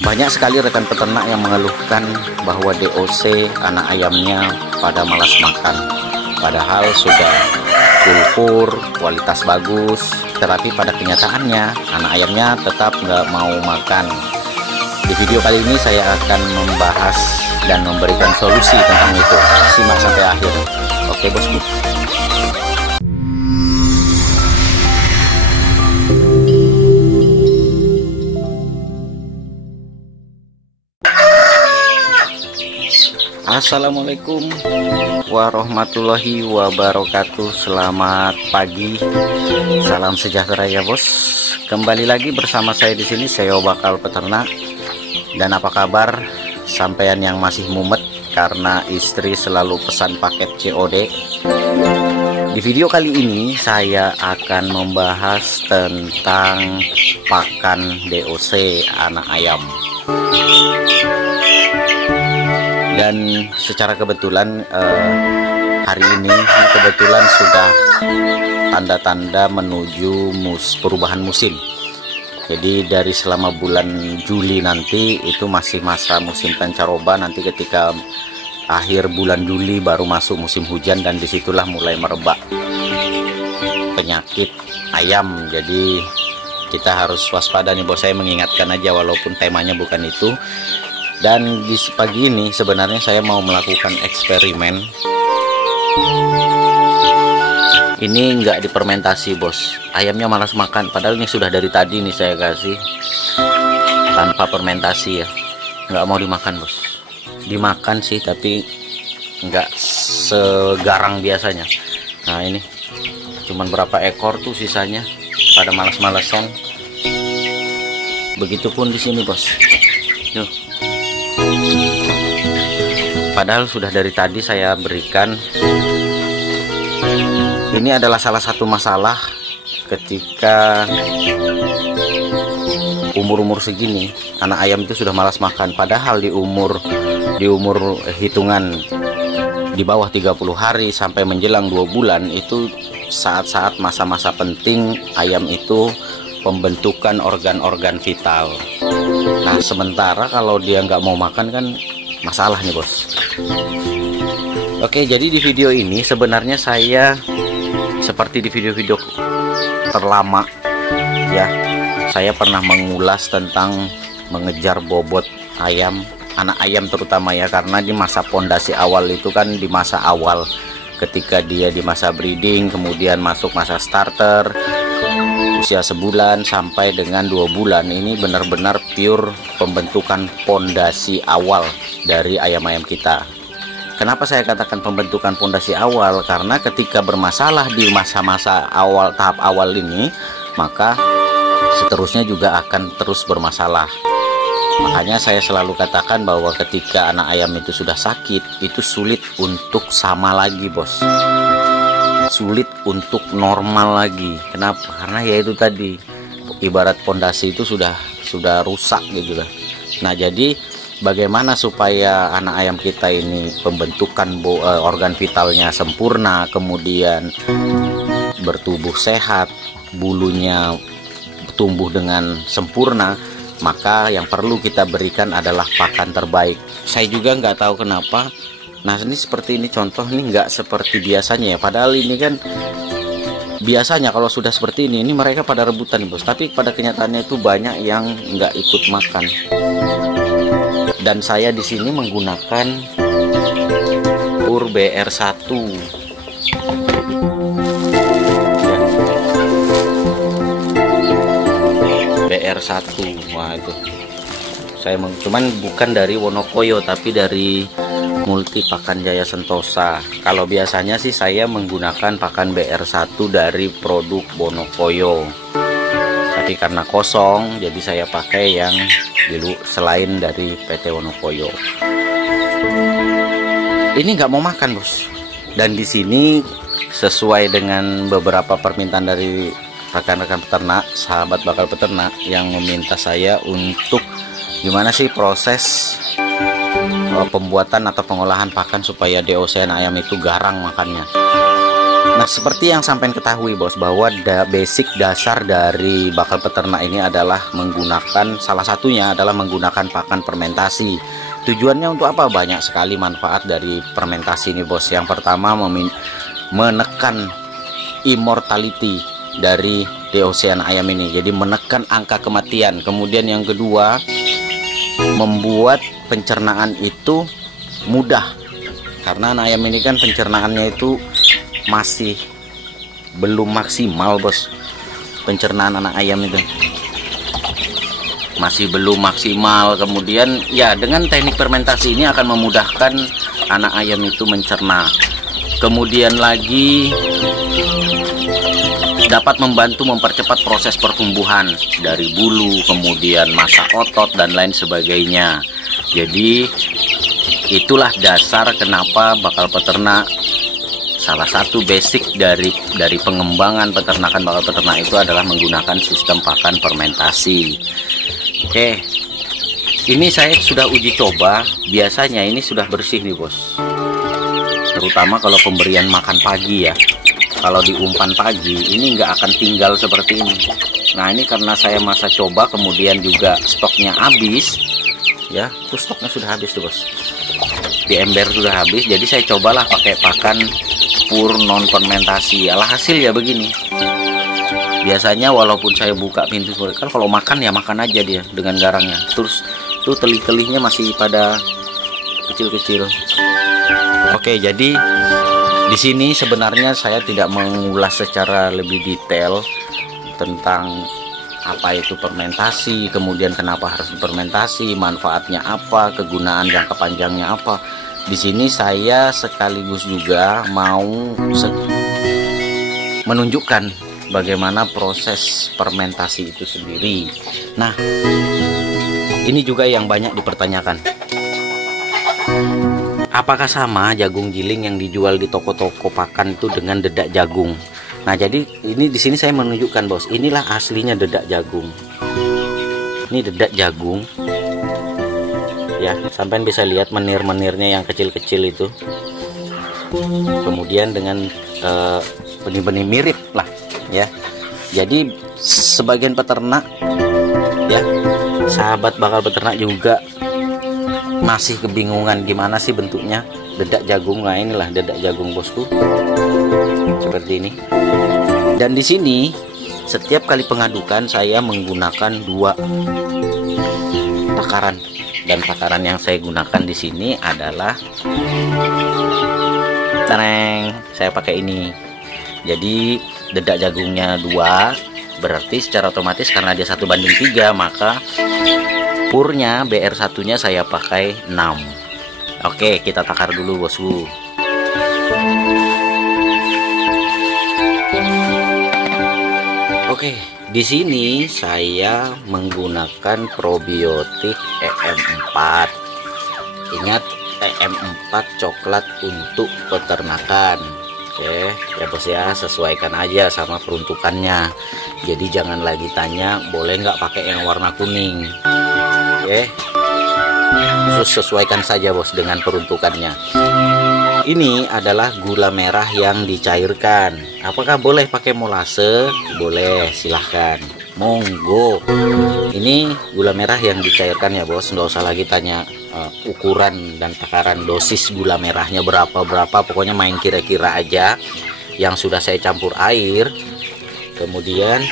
Banyak sekali rekan peternak yang mengeluhkan bahwa DOC anak ayamnya pada malas makan. Padahal sudah kultur, kualitas bagus, tetapi pada kenyataannya anak ayamnya tetap nggak mau makan. Di video kali ini saya akan membahas dan memberikan solusi tentang itu. Simak sampai akhir. Oke bosku. Assalamualaikum warahmatullahi wabarakatuh. Selamat pagi, salam sejahtera ya bos. Kembali lagi bersama saya di sini, saya bakal peternak. Dan apa kabar sampean yang masih mumet karena istri selalu pesan paket COD? Di video kali ini saya akan membahas tentang pakan DOC anak ayam. Dan secara kebetulan hari ini kebetulan sudah tanda-tanda menuju perubahan musim. Jadi dari selama bulan Juli nanti itu masih masa musim pancaroba. Nanti ketika akhir bulan Juli baru masuk musim hujan, dan disitulah mulai merebak penyakit ayam. Jadi kita harus waspada nih bos. Saya mengingatkan aja walaupun temanya bukan itu. Dan di pagi ini sebenarnya saya mau melakukan eksperimen. Ini nggak dipermentasi bos, ayamnya malas makan. Padahal ini sudah dari tadi nih saya kasih tanpa fermentasi ya. Nggak mau dimakan bos. Dimakan sih tapi nggak segarang biasanya. Nah ini cuman berapa ekor tuh sisanya, pada malas-malasan. Begitupun di sini bos. Yuk. Padahal sudah dari tadi saya berikan. Ini adalah salah satu masalah ketika umur-umur segini anak ayam itu sudah malas makan. Padahal di umur hitungan di bawah 30 hari sampai menjelang 2 bulan itu saat-saat masa-masa penting ayam itu pembentukan organ-organ vital. Nah sementara kalau dia nggak mau makan kan masalah nih bos. Oke, jadi di video ini sebenarnya saya seperti di video-video terlama ya, saya pernah mengulas tentang mengejar bobot ayam, anak ayam terutama ya, karena di masa pondasi awal itu kan, di masa awal ketika dia di masa breeding, kemudian masuk masa starter, usia sebulan sampai dengan 2 bulan, ini benar-benar pure pembentukan pondasi awal dari ayam-ayam kita. Kenapa saya katakan pembentukan pondasi awal? Karena ketika bermasalah di masa-masa awal, tahap awal ini, maka seterusnya juga akan terus bermasalah. Makanya saya selalu katakan bahwa ketika anak ayam itu sudah sakit, itu sulit untuk sama lagi bos, sulit untuk normal lagi. Kenapa? Karena ya itu tadi, ibarat pondasi itu sudah rusak gitu lah. Nah jadi bagaimana supaya anak ayam kita ini pembentukan organ vitalnya sempurna, kemudian bertubuh sehat, bulunya tumbuh dengan sempurna, maka yang perlu kita berikan adalah pakan terbaik. Saya juga nggak tahu kenapa. Nah ini seperti ini contoh, ini nggak seperti biasanya ya. Padahal ini kan biasanya kalau sudah seperti ini mereka pada rebutan bos. Tapi pada kenyataannya itu banyak yang nggak ikut makan. Dan saya di sini menggunakan BR1 ya. BR1, wah itu saya cuman bukan dari Wonokoyo tapi dari Multi Pakan Jaya Sentosa. Kalau biasanya sih saya menggunakan pakan BR1 dari produk Wonokoyo, tapi karena kosong jadi saya pakai yang dulu selain dari PT Wonokoyo. Ini nggak mau makan bos. Dan di sini sesuai dengan beberapa permintaan dari rekan-rekan peternak, sahabat bakal peternak yang meminta saya untuk gimana sih proses pembuatan atau pengolahan pakan supaya DOC anak ayam itu garang makannya. Nah, seperti yang sampai ketahui bos, bahwa basic dasar dari bakal peternak ini adalah menggunakan, salah satunya adalah menggunakan pakan fermentasi. Tujuannya untuk apa? Banyak sekali manfaat dari fermentasi ini bos. Yang pertama, menekan immortality dari DOC anak ayam ini, jadi menekan angka kematian. Kemudian yang kedua, membuat pencernaan itu mudah, karena anak ayam ini kan pencernaannya itu masih belum maksimal bos. Pencernaan anak ayam itu masih belum maksimal. Kemudian ya, dengan teknik fermentasi ini akan memudahkan anak ayam itu mencerna. Kemudian lagi dapat membantu mempercepat proses pertumbuhan dari bulu, kemudian massa otot dan lain sebagainya. Jadi itulah dasar kenapa bakal peternak, salah satu basic dari pengembangan peternakan bakal peternak itu adalah menggunakan sistem pakan fermentasi. Oke, ini saya sudah uji coba. Biasanya ini sudah bersih nih bos, terutama kalau pemberian makan pagi ya. Kalau di umpan pagi ini nggak akan tinggal seperti ini. Nah, ini karena saya masa coba, kemudian juga stoknya habis ya. Tuh, stoknya sudah habis tuh bos, di ember sudah habis. Jadi saya cobalah pakai pakan pur non fermentasi. Alhasil ya begini. Biasanya walaupun saya buka pintu, kan kalau makan ya makan aja dia dengan garangnya. Terus tuh telih-telihnya masih pada kecil-kecil. Oke, jadi di sini sebenarnya saya tidak mengulas secara lebih detail tentang apa itu fermentasi, kemudian kenapa harus fermentasi, manfaatnya apa, kegunaan jangka panjangnya apa. Di sini saya sekaligus juga mau menunjukkan bagaimana proses fermentasi itu sendiri. Nah, ini juga yang banyak dipertanyakan. Apakah sama jagung giling yang dijual di toko-toko pakan itu dengan dedak jagung? Nah, jadi ini di sini saya menunjukkan bos, inilah aslinya dedak jagung. Ini dedak jagung. Ya, sampai bisa lihat menir-menirnya yang kecil-kecil itu. Kemudian dengan benih-benih mirip lah ya. Jadi sebagian peternak ya, sahabat bakal peternak juga masih kebingungan gimana sih bentuknya dedak jagung. Nah, inilah dedak jagung bosku, seperti ini. Dan di sini setiap kali pengadukan saya menggunakan 2 takaran, dan takaran yang saya gunakan di sini adalah saya pakai ini. Jadi dedak jagungnya 2, berarti secara otomatis karena dia 1:3, maka purnya BR1 nya saya pakai 6. Oke, kita takar dulu bosku. Oke, di sini saya menggunakan probiotik EM4. Ingat, EM4 coklat untuk peternakan. Oke ya bos ya, sesuaikan aja sama peruntukannya. Jadi jangan lagi tanya boleh nggak pakai yang warna kuning. Oke, sesuaikan saja bos dengan peruntukannya. Ini adalah gula merah yang dicairkan. Apakah boleh pakai molase? Boleh, silahkan, monggo. Ini gula merah yang dicairkan ya bos, nggak usah lagi tanya ukuran dan takaran dosis gula merahnya berapa, pokoknya main kira-kira aja. Yang sudah saya campur air. Kemudian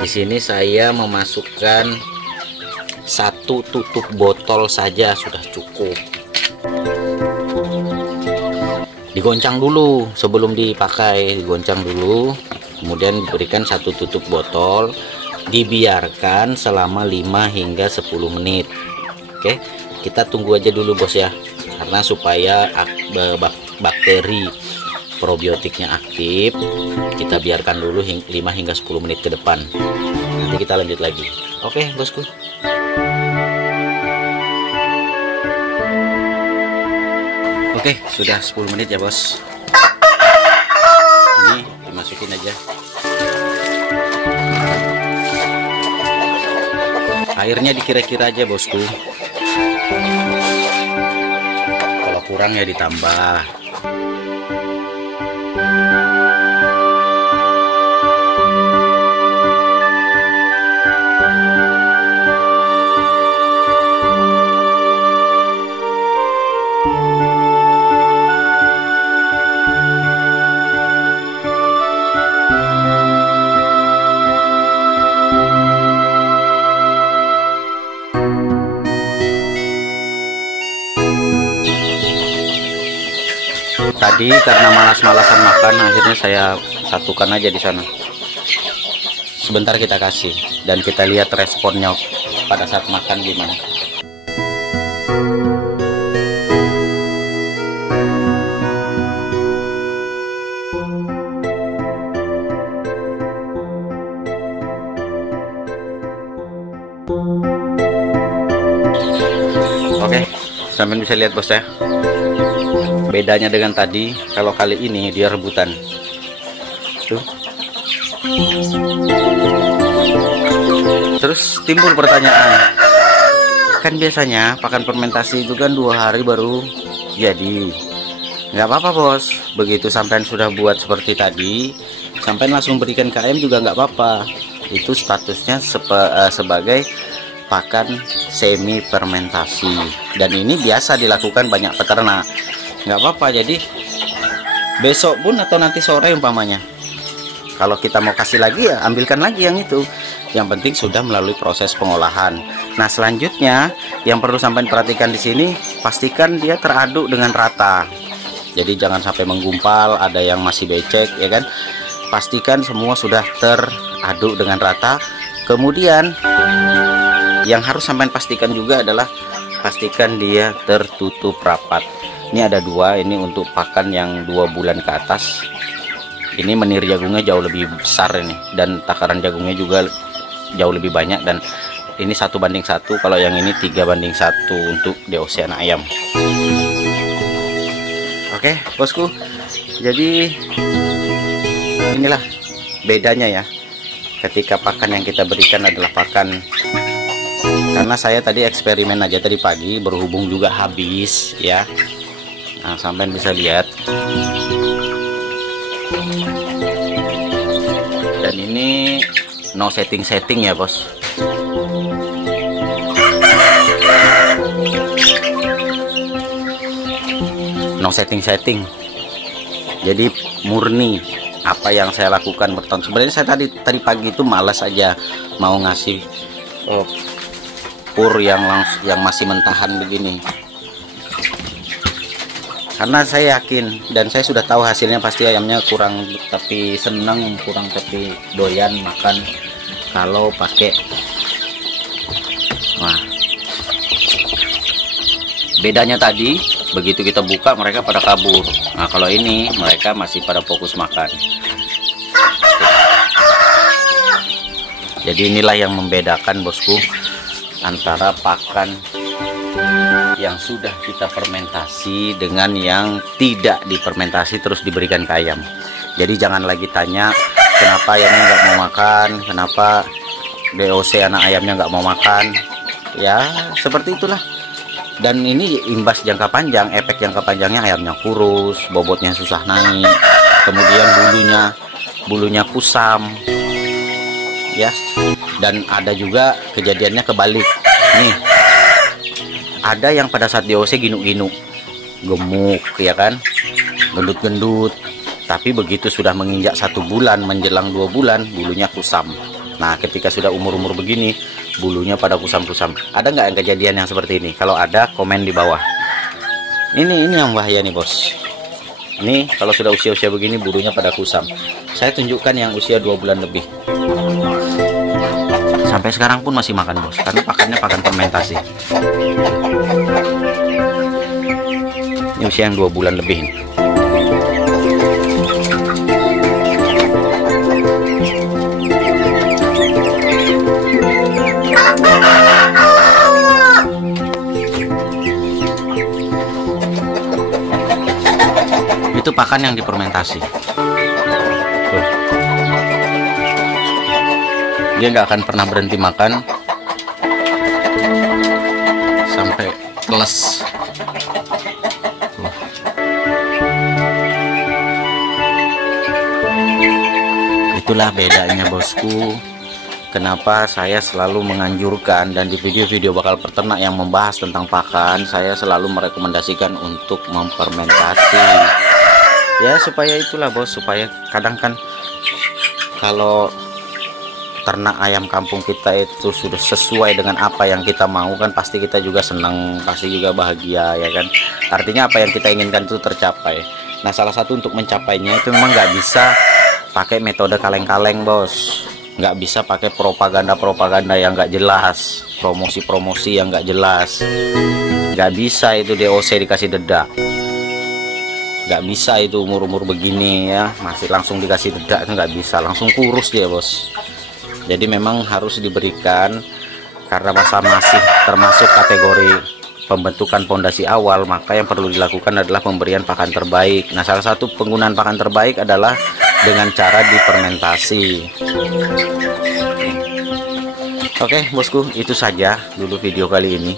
di sini saya memasukkan 1 tutup botol saja sudah cukup. Digoncang dulu sebelum dipakai, digoncang dulu, kemudian diberikan 1 tutup botol, dibiarkan selama 5 hingga 10 menit. Oke, kita tunggu aja dulu bos ya, karena supaya bakteri probiotiknya aktif. Kita biarkan dulu 5 hingga 10 menit ke depan, nanti kita lanjut lagi. Oke bosku. Oke, sudah 10 menit ya bos. Ini dimasukin aja. Airnya dikira-kira aja bosku. Kalau kurang ya ditambah. Tadi karena malas-malasan makan, akhirnya saya satukan aja di sana. Sebentar kita kasih dan kita lihat responnya pada saat makan gimana. Oke, sampean bisa lihat bos ya. Bedanya dengan tadi, kalau kali ini dia rebutan. Tuh. Terus timbul pertanyaan, kan biasanya pakan fermentasi itu kan 2 hari baru jadi. Nggak apa-apa bos, begitu sampean sudah buat seperti tadi, sampean langsung berikan ke ayam juga nggak apa-apa. Itu statusnya sebagai pakan semi fermentasi, dan ini biasa dilakukan banyak peternak. Nggak apa-apa, jadi besok pun atau nanti sore umpamanya, kalau kita mau kasih lagi ya ambilkan lagi yang itu. Yang penting sudah melalui proses pengolahan. Nah selanjutnya yang perlu sampai perhatikan di sini, pastikan dia teraduk dengan rata. Jadi jangan sampai menggumpal, ada yang masih becek ya kan. Pastikan semua sudah teraduk dengan rata. Kemudian yang harus sampai pastikan juga adalah pastikan dia tertutup rapat. Ini ada 2, ini untuk pakan yang 2 bulan ke atas. Ini menir jagungnya jauh lebih besar ini, dan takaran jagungnya juga jauh lebih banyak, dan ini 1:1. Kalau yang ini 3:1 untuk DOC anak ayam. Oke bosku, jadi inilah bedanya ya, ketika pakan yang kita berikan adalah pakan. Karena saya tadi eksperimen aja tadi pagi, berhubung juga habis ya. Nah sampai bisa lihat. Dan ini no setting ya bos. No setting. Jadi murni apa yang saya lakukan bertahun. Sebenarnya saya tadi pagi itu malas aja mau ngasih pur yang masih mentahan begini, karena saya yakin dan saya sudah tahu hasilnya pasti ayamnya kurang tapi seneng, kurang tapi doyan makan kalau pakai. Nah bedanya tadi begitu kita buka mereka pada kabur. Nah kalau ini mereka masih pada fokus makan. Jadi inilah yang membedakan bosku antara pakan yang sudah kita fermentasi dengan yang tidak difermentasi terus diberikan ke ayam. Jadi jangan lagi tanya kenapa ayamnya nggak mau makan, kenapa DOC anak ayamnya nggak mau makan. Ya seperti itulah. Dan ini imbas jangka panjang, efek jangka panjangnya ayamnya kurus, bobotnya susah naik, kemudian bulunya kusam ya. Dan ada juga kejadiannya kebalik nih, ada yang pada saat DOC ginuk-ginuk, gemuk ya kan, gendut-gendut, tapi begitu sudah menginjak 1 bulan menjelang 2 bulan bulunya kusam. Nah ketika sudah umur-umur begini bulunya pada kusam-kusam. Ada nggak yang kejadian yang seperti ini? Kalau ada komen di bawah. Ini yang bahaya nih bos. Ini kalau sudah usia-usia begini bulunya pada kusam. Saya tunjukkan yang usia 2 bulan lebih. Sampai sekarang pun masih makan bos, karena pakannya pakan fermentasi. Ini usia yang 2 bulan lebih. Itu pakan yang difermentasi. Tuh. Dia nggak akan pernah berhenti makan sampai keles. Tuh. Itulah bedanya bosku, kenapa saya selalu menganjurkan, dan di video-video bakal peternak yang membahas tentang pakan saya selalu merekomendasikan untuk memfermentasi ya, supaya itulah bos, supaya kadang kan kalau ternak ayam kampung kita itu sudah sesuai dengan apa yang kita mau kan, pasti kita juga senang, pasti juga bahagia ya kan. Artinya apa yang kita inginkan itu tercapai. Nah, salah satu untuk mencapainya itu memang nggak bisa pakai metode kaleng-kaleng, bos. Nggak bisa pakai propaganda yang nggak jelas, promosi yang nggak jelas. Nggak bisa itu DOC dikasih dedak. Nggak bisa itu umur begini ya, masih langsung dikasih dedak, itu nggak bisa, langsung kurus dia, bos. Jadi memang harus diberikan, karena masih termasuk kategori pembentukan pondasi awal, maka yang perlu dilakukan adalah pemberian pakan terbaik. Nah, salah satu penggunaan pakan terbaik adalah dengan cara difermentasi. Oke, bosku, itu saja dulu video kali ini.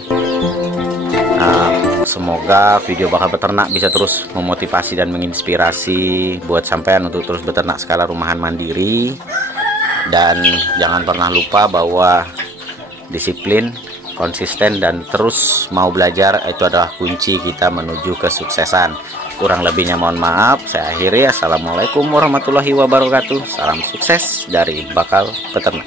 Semoga video bakal beternak bisa terus memotivasi dan menginspirasi buat sampean untuk terus beternak skala rumahan mandiri. Dan jangan pernah lupa bahwa disiplin, konsisten, dan terus mau belajar itu adalah kunci kita menuju kesuksesan. Kurang lebihnya mohon maaf, saya akhiri. Assalamualaikum warahmatullahi wabarakatuh. Salam sukses dari Bakal Peternak.